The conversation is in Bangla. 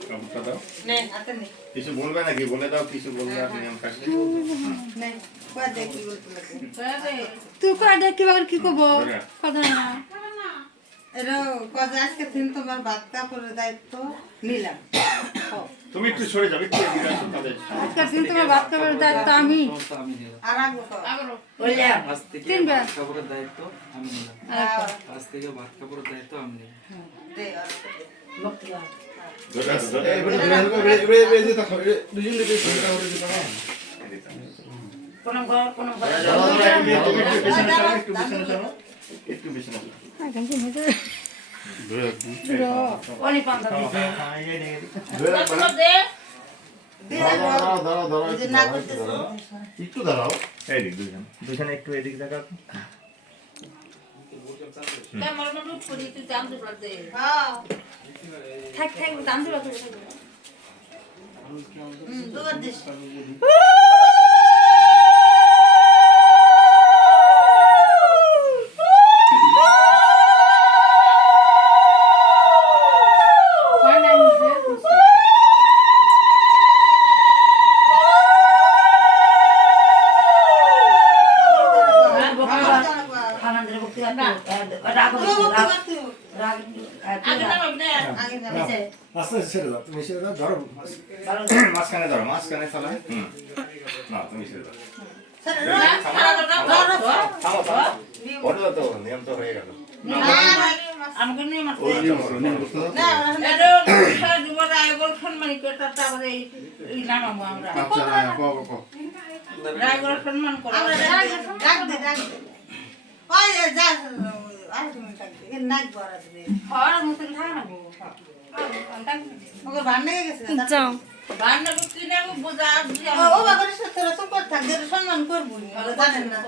কাপড়টা দাও কিছু বলবে নাকি বলে দাও কিছু বলবে আর নিয়ম থাকলে তুই কয় দেখ কিভাবে কি করবো কথা না আজকে দিন তোমার ভাত কাপড়ের দায়িত্ব নিলাম তুমি একটু সরে যাবে একটু এদিকে আসো তাহলে আজকে দিন তোমার ভাত খাবারের দায়িত্ব আমি আর আগো আজ থেকে তিনবার। ভাত কাপড়ের দায়িত্ব আমি নিলাম আজ থেকে ভাত কাপড়ের দায়িত্ব আমি নিলাম ধরে রাখো, ধরে রাখো। তুমি একটু পেছনে সরো, একটু পেছনে সরো, একটু পেছনে সরো। একটু দাঁড়াও এদিক দুজনে একটু এদিক দেখাও তো। থাক থাক দাম দিবা তো দুবার দিস আস্তে ছেড়ে দাও তুমি ছেড়ে দাও ধরো মাঝখানে ধরো মাঝখানে ফেলায় না তুমি ছেড়ে দাও থামো থামো বললো তো নিয়ম তো হয়ে গেল আমাকে নিয়ে মারতে আমরা আচ্ছা কো কো সম্মান করো ডাক দে ওই যা আর তুমি ডাক দে নাক বড় দে হওয়ার মতন থাকে না ওকে ভান্ডে গেছে যাও ভান্ডে কিনে বোঝা ও বাবার সাথে তোরা চুপ থাক সম্মান করবো জানেন না